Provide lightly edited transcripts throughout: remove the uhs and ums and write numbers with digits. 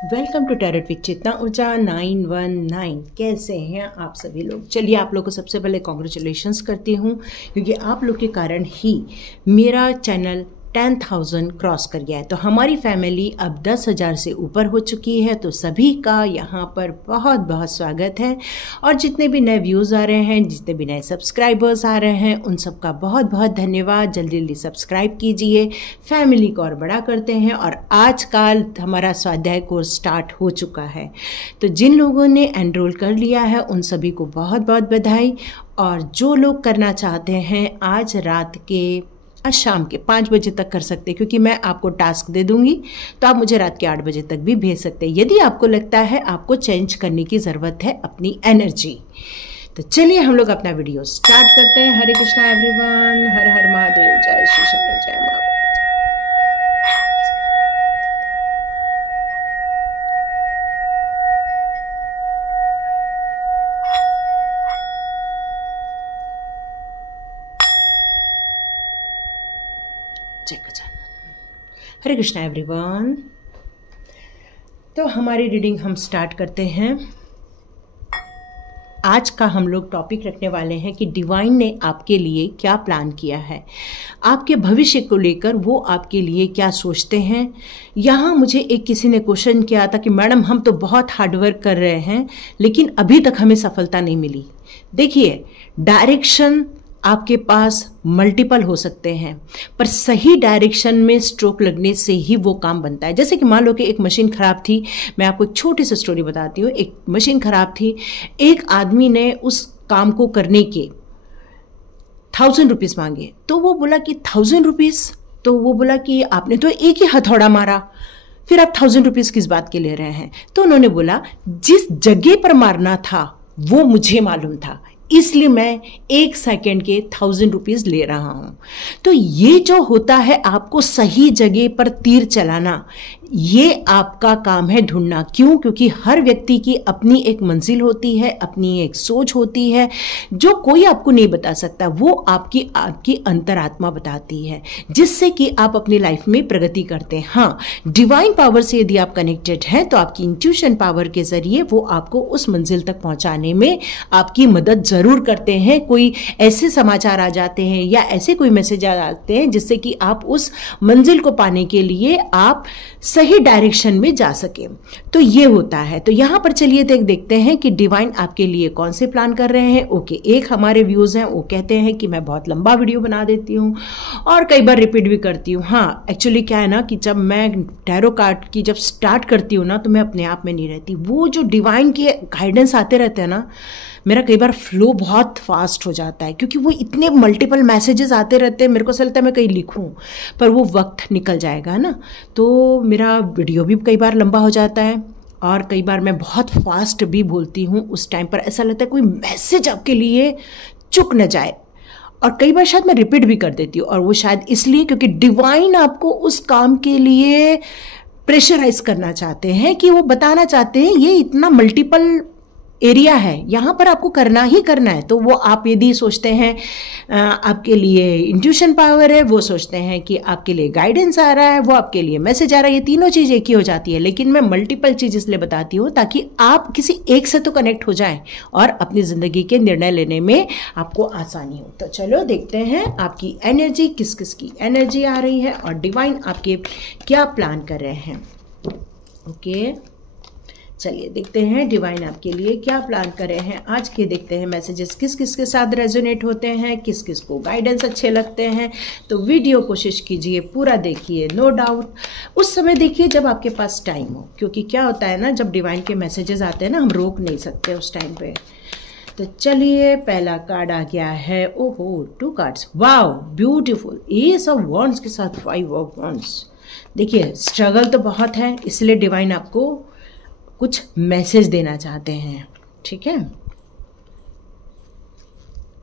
Welcome to tarot with चेतना ऊर्जा 919। कैसे हैं आप सभी लोग? चलिए आप लोग को सबसे पहले कॉन्ग्रेचुलेशंस करती हूँ, क्योंकि आप लोग के कारण ही मेरा चैनल 10,000 क्रॉस कर गया है। तो हमारी फैमिली अब 10,000 से ऊपर हो चुकी है। तो सभी का यहाँ पर बहुत बहुत स्वागत है। और जितने भी नए व्यूज़ आ रहे हैं, जितने भी नए सब्सक्राइबर्स आ रहे हैं, उन सब का बहुत बहुत धन्यवाद। जल्दी जल्दी सब्सक्राइब कीजिए, फैमिली को और बड़ा करते हैं। और आजकल हमारा स्वाध्याय कोर्स स्टार्ट हो चुका है। तो जिन लोगों ने एनरोल कर लिया है उन सभी को बहुत बहुत बधाई। और जो लोग करना चाहते हैं आज रात के शाम के 5 बजे तक कर सकते हैं, क्योंकि मैं आपको टास्क दे दूंगी। तो आप मुझे रात के 8 बजे तक भी भेज सकते हैं यदि आपको लगता है आपको चेंज करने की ज़रूरत है अपनी एनर्जी। तो चलिए हम लोग अपना वीडियो स्टार्ट करते हैं। हरे कृष्णा एवरीवन, हर हर महादेव, जय श्री शंकर, जय माँ। हरे कृष्णा एवरीवन। तो हमारी रीडिंग हम स्टार्ट करते हैं। आज का हम लोग टॉपिक रखने वाले हैं कि डिवाइन ने आपके लिए क्या प्लान किया है, आपके भविष्य को लेकर वो आपके लिए क्या सोचते हैं। यहाँ मुझे किसी ने क्वेश्चन किया था कि मैडम हम तो बहुत हार्डवर्क कर रहे हैं लेकिन अभी तक हमें सफलता नहीं मिली। देखिए, डायरेक्शन आपके पास मल्टीपल हो सकते हैं, पर सही डायरेक्शन में स्ट्रोक लगने से ही वो काम बनता है। जैसे कि मान लो कि एक मशीन ख़राब थी। मैं आपको एक छोटी सी स्टोरी बताती हूँ। एक मशीन ख़राब थी, एक आदमी ने उस काम को करने के 1,000 रुपीज़ मांगे। तो वो बोला कि 1,000 रुपीज़? तो वो बोला कि आपने तो एक ही हथौड़ा मारा, फिर आप 1,000 रुपीज़ किस बात के ले रहे हैं? तो उन्होंने बोला जिस जगह पर मारना था वो मुझे मालूम था, इसलिए मैं 1 सेकेंड के 1,000 रुपीज़ ले रहा हूँ। तो ये जो होता है आपको सही जगह पर तीर चलाना, ये आपका काम है ढूंढना। क्यों? क्योंकि हर व्यक्ति की अपनी एक मंजिल होती है, अपनी एक सोच होती है, जो कोई आपको नहीं बता सकता। वो आपकी अंतरात्मा बताती है, जिससे कि आप अपनी लाइफ में प्रगति करते हैं। हाँ, डिवाइन पावर से यदि आप कनेक्टेड हैं तो आपकी इंट्यूशन पावर के जरिए वो आपको उस मंजिल तक पहुंचाने में आपकी मदद जरूर करते हैं। कोई ऐसे समाचार आ जाते हैं या ऐसे कोई मैसेज आ जाते हैं जिससे कि आप उस मंजिल को पाने के लिए आप सही डायरेक्शन में जा सके। तो ये होता है। तो यहाँ पर चलिए देखते हैं कि डिवाइन आपके लिए कौन से प्लान कर रहे हैं। ओके, एक हमारे व्यूज हैं, वो कहते हैं कि मैं बहुत लंबा वीडियो बना देती हूँ और कई बार रिपीट भी करती हूँ। हाँ, एक्चुअली क्या है ना कि जब मैं टैरो कार्ड की जब स्टार्ट करती हूँ ना, तो मैं अपने आप में नहीं रहती। वो जो डिवाइन के गाइडेंस आते रहते हैं ना, मेरा कई बार फ्लो बहुत फास्ट हो जाता है, क्योंकि वो इतने मल्टीपल मैसेजेस आते रहते हैं। मेरे को ऐसा लगता है मैं कहीं लिखूं, पर वो वक्त निकल जाएगा ना, तो मेरा वीडियो भी कई बार लंबा हो जाता है। और कई बार मैं बहुत फास्ट भी बोलती हूँ। उस टाइम पर ऐसा लगता है कोई मैसेज आपके लिए चुक न जाए। और कई बार शायद मैं रिपीट भी कर देती हूँ, और वो शायद इसलिए क्योंकि डिवाइन आपको उस काम के लिए प्रेशराइज करना चाहते हैं, कि वो बताना चाहते हैं ये इतना मल्टीपल एरिया है, यहाँ पर आपको करना ही करना है। तो वो आप यदि सोचते हैं आपके लिए इंट्यूशन पावर है, वो सोचते हैं कि आपके लिए गाइडेंस आ रहा है, वो आपके लिए मैसेज आ रहा है, ये तीनों चीज़ एक ही हो जाती है। लेकिन मैं मल्टीपल चीज़ इसलिए बताती हूँ ताकि आप किसी एक से तो कनेक्ट हो जाएं और अपनी ज़िंदगी के निर्णय लेने में आपको आसानी हो। तो चलो देखते हैं आपकी एनर्जी, किस किस की एनर्जी आ रही है और डिवाइन आपके क्या प्लान कर रहे हैं। ओके, चलिए देखते हैं डिवाइन आपके लिए क्या प्लान कर रहे हैं आज के। देखते हैं मैसेजेस किस किस के साथ रेजोनेट होते हैं, किस किस को गाइडेंस अच्छे लगते हैं। तो वीडियो कोशिश कीजिए पूरा देखिए, नो डाउट। उस समय देखिए जब आपके पास टाइम हो, क्योंकि क्या होता है ना, जब डिवाइन के मैसेजेस आते हैं ना, हम रोक नहीं सकते उस टाइम पे। तो चलिए, पहला कार्ड आ गया है। ओहो, 2 cards, wow beautiful. S of wands के साथ 5 ऑफ वॉन्ड्स। देखिए, स्ट्रगल तो बहुत है, इसलिए डिवाइन आपको कुछ मैसेज देना चाहते हैं। ठीक है,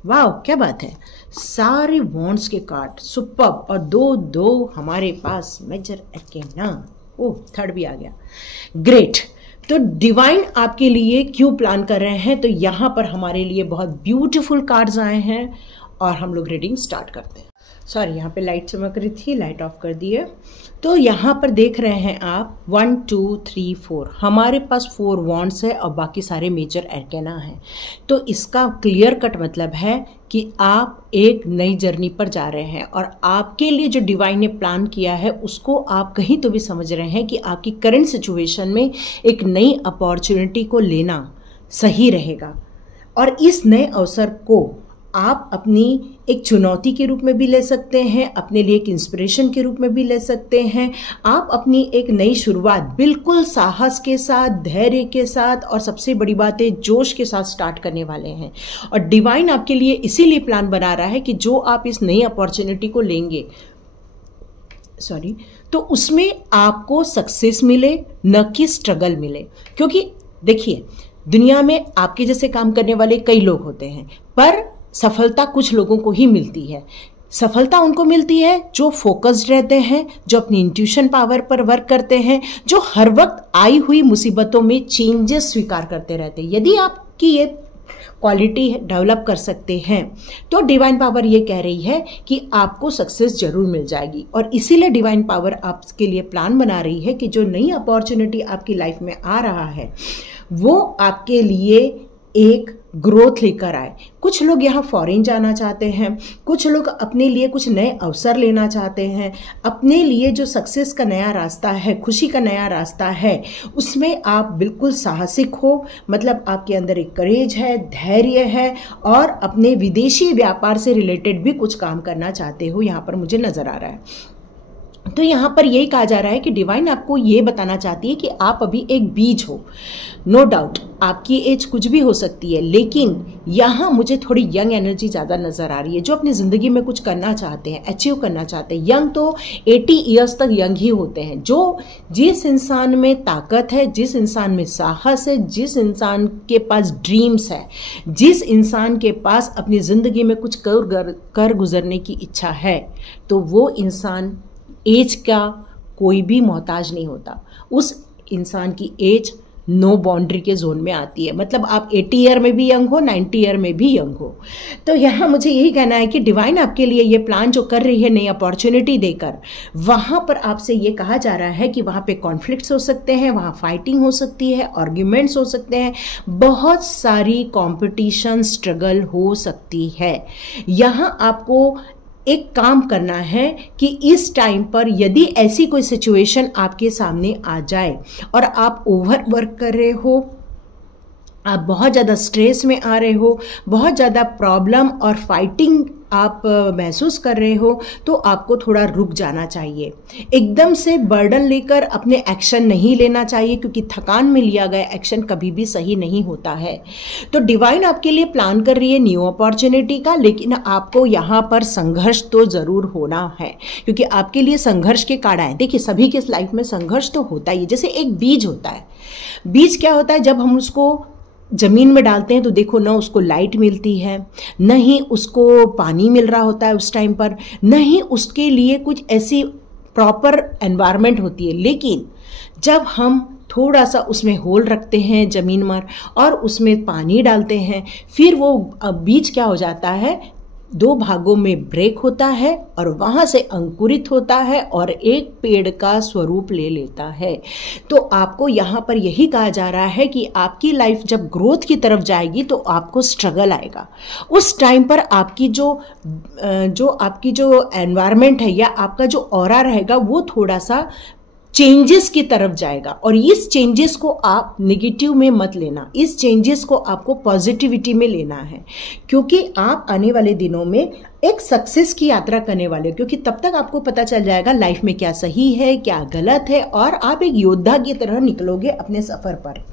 वाह क्या बात है। सारे वॉन्ड्स के कार्ड सुपर, और 2 हमारे पास मेजर अर्केना। ओह, 3rd भी आ गया, ग्रेट। तो डिवाइन आपके लिए क्यों प्लान कर रहे हैं, तो यहाँ पर हमारे लिए बहुत ब्यूटीफुल कार्ड्स आए हैं और हम लोग रीडिंग स्टार्ट करते हैं। सॉरी, यहाँ पे लाइट चमक रही थी, लाइट ऑफ कर दी है। तो यहाँ पर देख रहे हैं आप 1 2 3 4, हमारे पास 4 वॉन्ड्स है और बाकी सारे मेजर एर्केना हैं। तो इसका क्लियर कट मतलब है कि आप एक नई जर्नी पर जा रहे हैं और आपके लिए जो डिवाइन ने प्लान किया है उसको आप कहीं तो भी समझ रहे हैं कि आपकी करंट सिचुएशन में एक नई अपॉर्चुनिटी को लेना सही रहेगा। और इस नए अवसर को आप अपनी एक चुनौती के रूप में भी ले सकते हैं, अपने लिए एक इंस्पिरेशन के रूप में भी ले सकते हैं। आप अपनी एक नई शुरुआत बिल्कुल साहस के साथ, धैर्य के साथ और सबसे बड़ी बात है जोश के साथ स्टार्ट करने वाले हैं। और डिवाइन आपके लिए इसीलिए प्लान बना रहा है कि जो आप इस नई अपॉर्चुनिटी को लेंगे, तो उसमें आपको सक्सेस मिले, न कि स्ट्रगल मिले। क्योंकि देखिए, दुनिया में आपके जैसे काम करने वाले कई लोग होते हैं, पर सफलता कुछ लोगों को ही मिलती है। सफलता उनको मिलती है जो फोकस्ड रहते हैं, जो अपनी इंट्यूशन पावर पर वर्क करते हैं, जो हर वक्त आई हुई मुसीबतों में चेंजेस स्वीकार करते रहते हैं। यदि आपकी ये क्वालिटी डेवलप कर सकते हैं तो डिवाइन पावर ये कह रही है कि आपको सक्सेस जरूर मिल जाएगी। और इसीलिए डिवाइन पावर आपके लिए प्लान बना रही है कि जो नई अपॉर्चुनिटी आपकी लाइफ में आ रहा है वो आपके लिए एक ग्रोथ लेकर आए। कुछ लोग यहाँ फॉरेन जाना चाहते हैं, कुछ लोग अपने लिए कुछ नए अवसर लेना चाहते हैं, अपने लिए जो सक्सेस का नया रास्ता है, खुशी का नया रास्ता है, उसमें आप बिल्कुल साहसिक हो। मतलब आपके अंदर एक करेज है, धैर्य है और अपने विदेशी व्यापार से रिलेटेड भी कुछ काम करना चाहते हो, यहाँ पर मुझे नजर आ रहा है। तो यहाँ पर यही कहा जा रहा है कि डिवाइन आपको ये बताना चाहती है कि आप अभी एक बीज हो। नो डाउट आपकी एज कुछ भी हो सकती है, लेकिन यहाँ मुझे थोड़ी यंग एनर्जी ज़्यादा नज़र आ रही है। जो अपनी ज़िंदगी में कुछ करना चाहते हैं, अचीव करना चाहते हैं। यंग तो 80 ईयर्स तक यंग ही होते हैं। जो जिस इंसान में ताकत है, जिस इंसान में साहस है, जिस इंसान के पास ड्रीम्स है, जिस इंसान के पास अपनी ज़िंदगी में कुछ कर गुजरने की इच्छा है, तो वो इंसान एज का कोई भी मोहताज नहीं होता। उस इंसान की एज नो बाउंड्री के जोन में आती है। मतलब आप 80 ईयर में भी यंग हो, 90 ईयर में भी यंग हो। तो यहाँ मुझे यही कहना है कि डिवाइन आपके लिए ये प्लान जो कर रही है नई अपॉर्चुनिटी देकर, वहाँ पर आपसे ये कहा जा रहा है कि वहाँ पे कॉन्फ्लिक्ट्स हो सकते हैं, वहाँ फाइटिंग हो सकती है, आर्ग्यूमेंट्स हो सकते हैं, बहुत सारी कॉम्पिटिशन, स्ट्रगल हो सकती है। यहाँ आपको एक काम करना है कि इस टाइम पर यदि ऐसी कोई सिचुएशन आपके सामने आ जाए और आप ओवर वर्क कर रहे हो, आप बहुत ज़्यादा स्ट्रेस में आ रहे हो, बहुत ज़्यादा प्रॉब्लम और फाइटिंग आप महसूस कर रहे हो, तो आपको थोड़ा रुक जाना चाहिए। एकदम से बर्डन लेकर अपने एक्शन नहीं लेना चाहिए, क्योंकि थकान में लिया गया एक्शन कभी भी सही नहीं होता है। तो डिवाइन आपके लिए प्लान कर रही है न्यू अपॉर्चुनिटी का, लेकिन आपको यहाँ पर संघर्ष तो ज़रूर होना है, क्योंकि आपके लिए संघर्ष के कार्ड आए। देखिए, सभी के लाइफ में संघर्ष तो होता ही है। जैसे एक बीज होता है, बीज क्या होता है, जब हम उसको जमीन में डालते हैं तो देखो ना उसको लाइट मिलती है, न ही उसको पानी मिल रहा होता है उस टाइम पर, न ही उसके लिए कुछ ऐसी प्रॉपर एनवायरनमेंट होती है। लेकिन जब हम थोड़ा सा उसमें होल रखते हैं जमीन में और उसमें पानी डालते हैं, फिर वो बीज क्या हो जाता है, 2 भागों में ब्रेक होता है और वहाँ से अंकुरित होता है और एक पेड़ का स्वरूप ले लेता है। तो आपको यहाँ पर यही कहा जा रहा है कि आपकी लाइफ जब ग्रोथ की तरफ जाएगी तो आपको स्ट्रगल आएगा। उस टाइम पर आपकी जो एनवायरनमेंट है या आपका जो ऑरा रहेगा वो थोड़ा सा चेंजेस की तरफ जाएगा। और इस चेंजेस को आप नेगेटिव में मत लेना, इस चेंजेस को आपको पॉजिटिविटी में लेना है, क्योंकि आप आने वाले दिनों में एक सक्सेस की यात्रा करने वाले हो। क्योंकि तब तक आपको पता चल जाएगा लाइफ में क्या सही है, क्या गलत है, और आप एक योद्धा की तरह निकलोगे अपने सफर पर।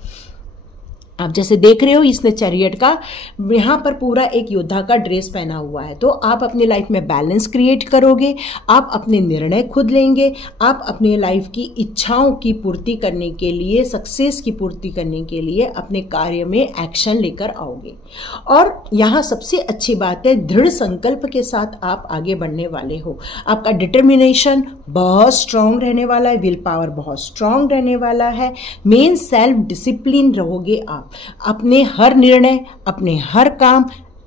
आप जैसे देख रहे हो, इसने चैरियट का यहाँ पर पूरा एक योद्धा का ड्रेस पहना हुआ है। तो आप अपनी लाइफ में बैलेंस क्रिएट करोगे, आप अपने निर्णय खुद लेंगे, आप अपने लाइफ की इच्छाओं की पूर्ति करने के लिए, सक्सेस की पूर्ति करने के लिए अपने कार्य में एक्शन लेकर आओगे। और यहाँ सबसे अच्छी बात है, दृढ़ संकल्प के साथ आप आगे बढ़ने वाले हो। आपका डिटर्मिनेशन बहुत स्ट्रांग रहने वाला है, विल पावर बहुत स्ट्रांग रहने वाला है, मेन सेल्फ डिसिप्लिन रहोगे आप। अपने हर निर्णय, अपने हर काम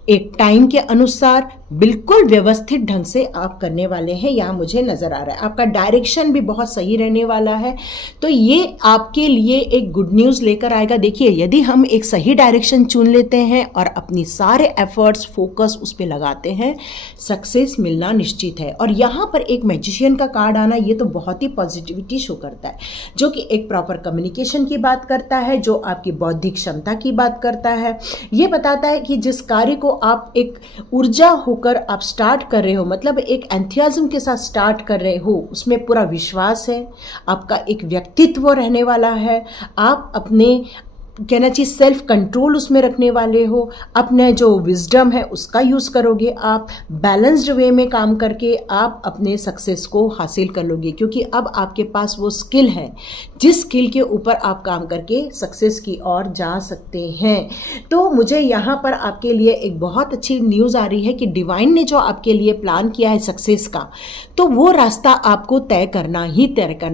एक टाइम के अनुसार बिल्कुल व्यवस्थित ढंग से आप करने वाले हैं, यहाँ मुझे नजर आ रहा है। आपका डायरेक्शन भी बहुत सही रहने वाला है, तो ये आपके लिए एक गुड न्यूज़ लेकर आएगा। देखिए, यदि हम एक सही डायरेक्शन चुन लेते हैं और अपनी सारे एफर्ट्स फोकस उस पर लगाते हैं, सक्सेस मिलना निश्चित है। और यहाँ पर एक मैजिशियन का कार्ड आना, ये तो बहुत ही पॉजिटिविटी शो करता है, जो कि एक प्रॉपर कम्युनिकेशन की बात करता है, जो आपकी बौद्धिक क्षमता की बात करता है। ये बताता है कि जिस कार्य को आप एक ऊर्जा होकर आप स्टार्ट कर रहे हो, मतलब एक एंथुसियाज्म के साथ स्टार्ट कर रहे हो, उसमें पूरा विश्वास है, आपका एक व्यक्तित्व रहने वाला है, आप अपने कहना चाहिए सेल्फ कंट्रोल उसमें रखने वाले हो, अपने जो विजडम है उसका यूज़ करोगे, आप बैलेंस्ड वे में काम करके आप अपने सक्सेस को हासिल कर लोगे, क्योंकि अब आपके पास वो स्किल है जिस स्किल के ऊपर आप काम करके सक्सेस की ओर जा सकते हैं। तो मुझे यहाँ पर आपके लिए एक बहुत अच्छी न्यूज़ आ रही है कि डिवाइन ने जो आपके लिए प्लान किया है सक्सेस का, तो वो रास्ता आपको तय करना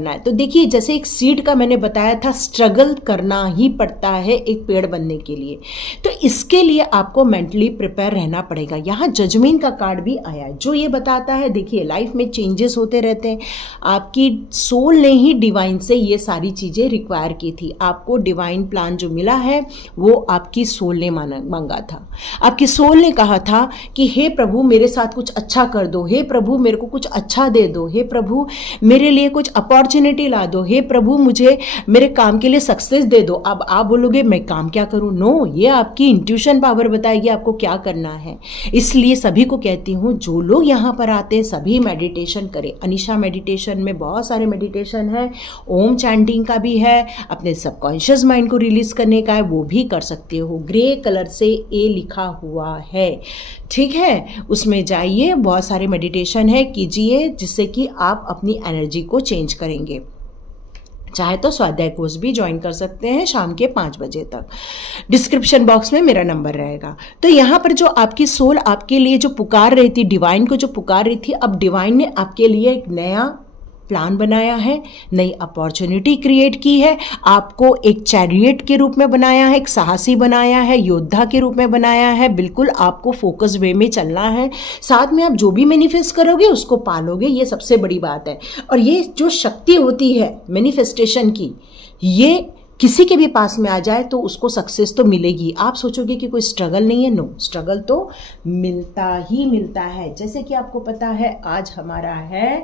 है। तो देखिए, जैसे एक सीड का मैंने बताया था, स्ट्रगल करना ही पड़ता है एक पेड़ बनने के लिए, तो इसके लिए आपको मेंटली प्रिपेयर रहना पड़ेगा। यहाँ जजमेंट का कार्ड भी आया है, जो ये बताता है, देखिए लाइफ में चेंजेस होते रहते हैं, आपकी सोल ने ही डिवाइन से ये सारी चीजें रिक्वायर की थी। आपको डिवाइन प्लान जो मिला है वो आपकी सोल ने मांगा था। आपकी सोल ने कहा था कि हे प्रभु मेरे साथ कुछ अच्छा कर दो, हे प्रभु मेरे को कुछ अच्छा दे दो, हे प्रभु मेरे लिए कुछ अपॉर्चुनिटी ला दो, हे प्रभु मुझे मेरे काम के लिए सक्सेस दे दो। अब आप बोलोगे मैं काम क्या करूं? नो, ये आपकी इंट्यूशन पावर बताएगी आपको क्या करना है। इसलिए सभी को कहती हूं, जो लोग यहाँ पर आते हैं सभी मेडिटेशन करें। अनिशा मेडिटेशन में बहुत सारे मेडिटेशन है, ओम चैंटिंग का भी है, अपने सबकॉन्शियस माइंड को रिलीज करने का है, वो भी कर सकते हो। ग्रे कलर से ए लिखा हुआ है, ठीक है, उसमें जाइए, बहुत सारे मेडिटेशन है, कीजिए, जिससे कि आप अपनी एनर्जी को चेंज करेंगे। चाहे तो स्वाध्याय कोर्स भी ज्वाइन कर सकते हैं शाम के 5 बजे तक। डिस्क्रिप्शन बॉक्स में मेरा नंबर रहेगा। तो यहाँ पर जो आपकी सोल आपके लिए जो पुकार रही थी, डिवाइन को जो पुकार रही थी, अब डिवाइन ने आपके लिए एक नया प्लान बनाया है, नई अपॉर्चुनिटी क्रिएट की है, आपको एक चैरियट के रूप में बनाया है, एक साहसी बनाया है, योद्धा के रूप में बनाया है। बिल्कुल आपको फोकस वे में चलना है, साथ में आप जो भी मैनिफेस्ट करोगे उसको पालोगे, ये सबसे बड़ी बात है। और ये जो शक्ति होती है मैनिफेस्टेशन की, ये किसी के भी पास में आ जाए तो उसको सक्सेस तो मिलेगी। आप सोचोगे कि कोई स्ट्रगल नहीं है, नो, स्ट्रगल तो मिलता ही मिलता है। जैसे कि आपको पता है आज हमारा है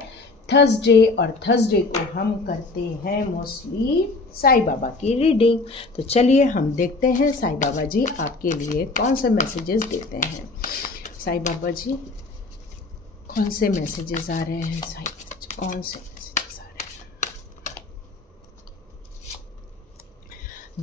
थर्सडे, और थर्सडे को हम करते हैं मोस्टली साईं बाबा की रीडिंग। तो चलिए हम देखते हैं साईं बाबा जी आपके लिए कौन से मैसेजेस देते हैं। साईं बाबा जी कौन से मैसेजेस आ रहे हैं, साईं बाबा जी कौन से मैसेजेस आ रहे हैं।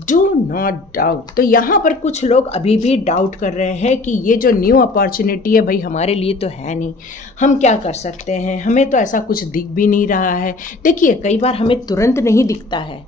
Do not doubt. तो यहाँ पर कुछ लोग अभी भी डाउट कर रहे हैं कि ये जो न्यू अपॉर्चुनिटी है भाई हमारे लिए तो है नहीं, हम क्या कर सकते हैं, हमें तो ऐसा कुछ दिख भी नहीं रहा है। देखिए, कई बार हमें तुरंत नहीं दिखता है,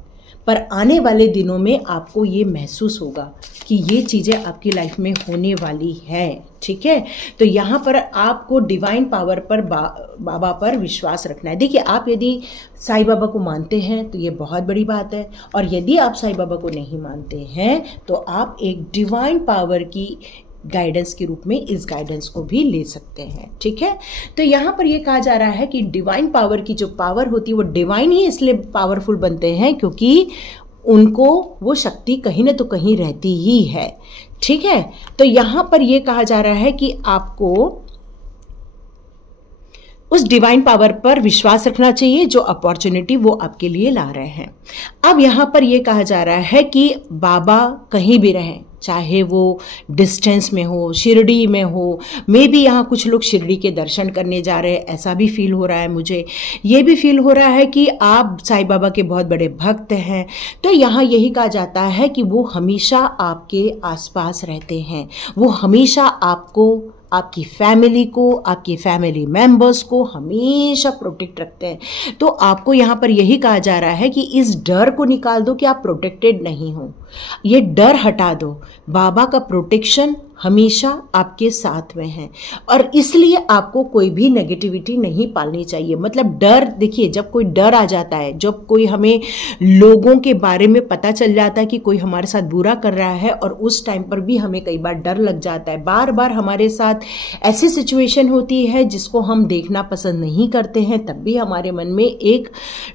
पर आने वाले दिनों में आपको ये महसूस होगा कि ये चीज़ें आपकी लाइफ में होने वाली है, ठीक है। तो यहाँ पर आपको डिवाइन पावर पर बाबा पर विश्वास रखना है। देखिए, आप यदि साईं बाबा को मानते हैं तो ये बहुत बड़ी बात है, और यदि आप साईं बाबा को नहीं मानते हैं तो आप एक डिवाइन पावर की गाइडेंस के रूप में इस गाइडेंस को भी ले सकते हैं, ठीक है। तो यहाँ पर ये कहा जा रहा है कि डिवाइन पावर की जो पावर होती है वो डिवाइन ही इसलिए पावरफुल बनते हैं क्योंकि उनको वो शक्ति कहीं ना तो कहीं रहती ही है, ठीक है। तो यहाँ पर ये कहा जा रहा है कि आपको उस डिवाइन पावर पर विश्वास रखना चाहिए जो अपॉर्चुनिटी वो आपके लिए ला रहे हैं। अब यहाँ पर ये कहा जा रहा है कि बाबा कहीं भी रहें, चाहे वो डिस्टेंस में हो, शिरडी में हो, मे बी यहाँ कुछ लोग शिरडी के दर्शन करने जा रहे हैं, ऐसा भी फील हो रहा है मुझे। ये भी फील हो रहा है कि आप साईं बाबा के बहुत बड़े भक्त हैं। तो यहाँ यही कहा जाता है कि वो हमेशा आपके आसपास रहते हैं, वो हमेशा आपको, आपकी फैमिली को, आपकी फैमिली मेंबर्स को हमेशा प्रोटेक्ट रखते हैं। तो आपको यहाँ पर यही कहा जा रहा है कि इस डर को निकाल दो कि आप प्रोटेक्टेड नहीं हो, ये डर हटा दो। बाबा का प्रोटेक्शन हमेशा आपके साथ में हैं और इसलिए आपको कोई भी नेगेटिविटी नहीं पालनी चाहिए। मतलब डर, देखिए जब कोई डर आ जाता है, जब कोई हमें लोगों के बारे में पता चल जाता है कि कोई हमारे साथ बुरा कर रहा है, और उस टाइम पर भी हमें कई बार डर लग जाता है। बार बार हमारे साथ ऐसी सिचुएशन होती है जिसको हम देखना पसंद नहीं करते हैं, तब भी हमारे मन में एक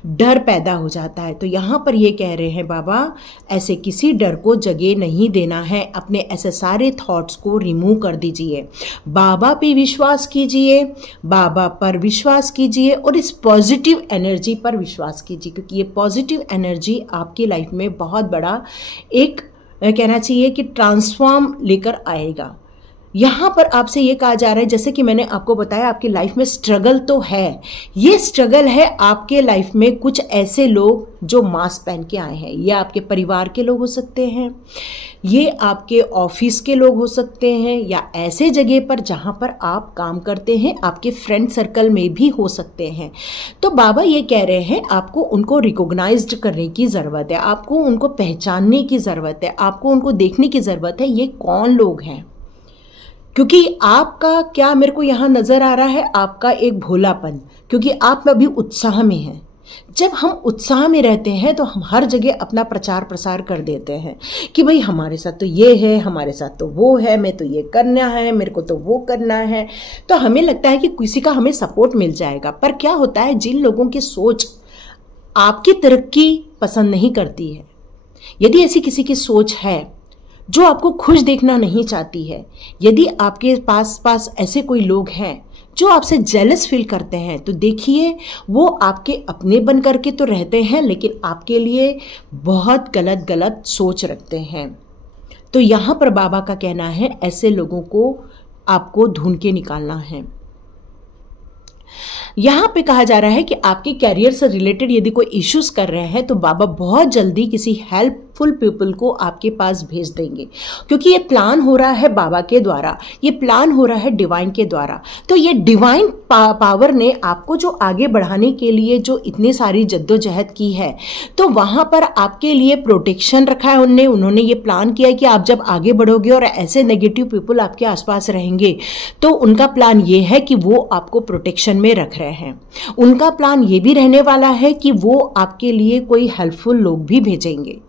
डर पैदा हो जाता है। तो यहाँ पर ये कह रहे हैं बाबा, ऐसे किसी डर को जगह नहीं देना है। अपने ऐसे सारे थॉट्स को रिमूव कर दीजिए। बाबा पे विश्वास कीजिए, बाबा पर विश्वास कीजिए और इस पॉजिटिव एनर्जी पर विश्वास कीजिए, क्योंकि ये पॉजिटिव एनर्जी आपकी लाइफ में बहुत बड़ा एक कहना चाहिए कि ट्रांसफॉर्म लेकर आएगा। यहाँ पर आपसे ये कहा जा रहा है, जैसे कि मैंने आपको बताया आपकी लाइफ में स्ट्रगल तो है। ये स्ट्रगल है आपके लाइफ में कुछ ऐसे लोग जो मास्क पहन के आए हैं। ये आपके परिवार के लोग हो सकते हैं, ये आपके ऑफिस के लोग हो सकते हैं, या ऐसे जगह पर जहाँ पर आप काम करते हैं, आपके फ्रेंड सर्कल में भी हो सकते हैं। तो बाबा ये कह रहे हैं आपको उनको रिकॉग्नाइज्ड करने की ज़रूरत है, आपको उनको पहचानने की ज़रूरत है, आपको उनको देखने की ज़रूरत है ये कौन लोग हैं। क्योंकि आपका क्या मेरे को यहाँ नज़र आ रहा है, आपका एक भोलापन, क्योंकि आप अभी उत्साह में हैं। जब हम उत्साह में रहते हैं तो हम हर जगह अपना प्रचार प्रसार कर देते हैं कि भाई हमारे साथ तो ये है, हमारे साथ तो वो है, मैं तो ये करना है, मेरे को तो वो करना है। तो हमें लगता है कि किसी का हमें सपोर्ट मिल जाएगा। पर क्या होता है, जिन लोगों की सोच आपकी तरक्की पसंद नहीं करती है, यदि ऐसी किसी की सोच है जो आपको खुश देखना नहीं चाहती है, यदि आपके पास ऐसे कोई लोग हैं जो आपसे जेलस फील करते हैं, तो देखिए वो आपके अपने बन करके तो रहते हैं, लेकिन आपके लिए बहुत गलत सोच रखते हैं। तो यहाँ पर बाबा का कहना है ऐसे लोगों को आपको ढूंढ के निकालना है। यहाँ पे कहा जा रहा है कि आपके कैरियर से रिलेटेड यदि कोई इश्यूज कर रहे हैं तो बाबा बहुत जल्दी किसी हेल्पफुल पीपल को आपके पास भेज देंगे, क्योंकि ये प्लान हो रहा है बाबा के द्वारा, ये प्लान हो रहा है डिवाइन के द्वारा। तो ये डिवाइन पावर ने आपको जो आगे बढ़ाने के लिए जो इतनी सारी जद्दोजहद की है, तो वहाँ पर आपके लिए प्रोटेक्शन रखा है उन्होंने ये प्लान किया है कि आप जब आगे बढ़ोगे और ऐसे नेगेटिव पीपल आपके आसपास रहेंगे, तो उनका प्लान ये है कि वो आपको प्रोटेक्शन में रख रहे हैं। उनका प्लान ये भी रहने वाला है कि वो आपके लिए कोई हेल्पफुल लोग भी भेजेंगे।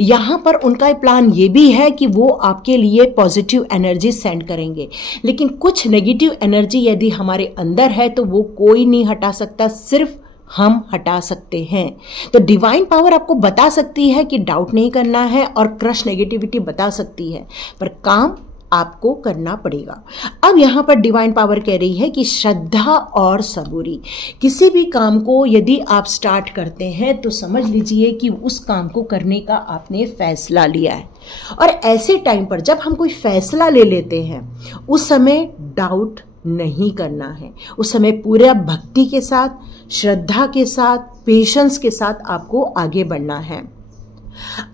यहाँ पर उनका प्लान ये भी है कि वो आपके लिए पॉजिटिव एनर्जी सेंड करेंगे। लेकिन कुछ नेगेटिव एनर्जी यदि हमारे अंदर है तो वो कोई नहीं हटा सकता, सिर्फ हम हटा सकते हैं। तो डिवाइन पावर आपको बता सकती है कि डाउट नहीं करना है, और क्रश नेगेटिविटी बता सकती है, पर काम आपको करना पड़ेगा। अब यहाँ पर डिवाइन पावर कह रही है कि श्रद्धा और सबूरी, किसी भी काम को यदि आप स्टार्ट करते हैं तो समझ लीजिए कि उस काम को करने का आपने फैसला लिया है। और ऐसे टाइम पर जब हम कोई फैसला ले लेते हैं, उस समय डाउट नहीं करना है। उस समय पूरे भक्ति के साथ, श्रद्धा के साथ, पेशेंस के साथ आपको आगे बढ़ना है।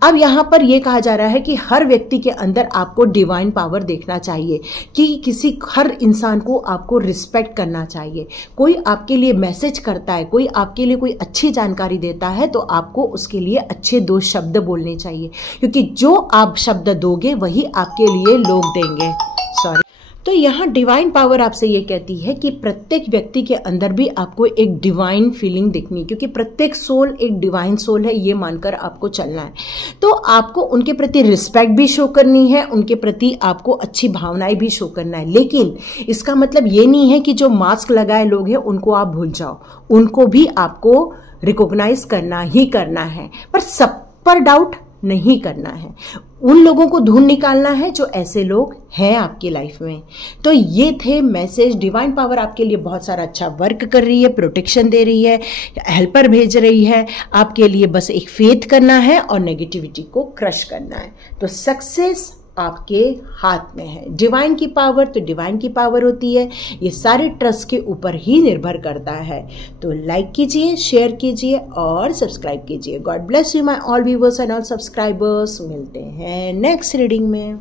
अब यहाँ पर यह कहा जा रहा है कि हर व्यक्ति के अंदर आपको डिवाइन पावर देखना चाहिए, कि हर इंसान को आपको रिस्पेक्ट करना चाहिए। कोई आपके लिए मैसेज करता है, कोई आपके लिए कोई अच्छी जानकारी देता है, तो आपको उसके लिए अच्छे 2 शब्द बोलने चाहिए, क्योंकि जो आप शब्द दोगे वही आपके लिए लोग देंगे। तो यहाँ डिवाइन पावर आपसे ये कहती है कि प्रत्येक व्यक्ति के अंदर भी आपको एक डिवाइन फीलिंग दिखनी, क्योंकि प्रत्येक सोल एक डिवाइन सोल है, ये मानकर आपको चलना है। तो आपको उनके प्रति रिस्पेक्ट भी शो करनी है, उनके प्रति आपको अच्छी भावनाएं भी शो करना है। लेकिन इसका मतलब ये नहीं है कि जो मास्क लगाए लोग हैं उनको आप भूल जाओ, उनको भी आपको रिकॉग्नाइज करना ही करना है, पर सब पर डाउट नहीं करना है। उन लोगों को ढूंढ निकालना है जो ऐसे लोग हैं आपकी लाइफ में। तो ये थे मैसेज। डिवाइन पावर आपके लिए बहुत सारा अच्छा वर्क कर रही है, प्रोटेक्शन दे रही है, हेल्पर भेज रही है। आपके लिए बस एक फेथ करना है और नेगेटिविटी को क्रश करना है। तो सक्सेस आपके हाथ में है। डिवाइन की पावर तो डिवाइन की पावर होती है, ये सारे ट्रस्ट के ऊपर ही निर्भर करता है। तो लाइक कीजिए, शेयर कीजिए और सब्सक्राइब कीजिए। God bless you my all viewers and all subscribers. मिलते हैं नेक्स्ट रीडिंग में।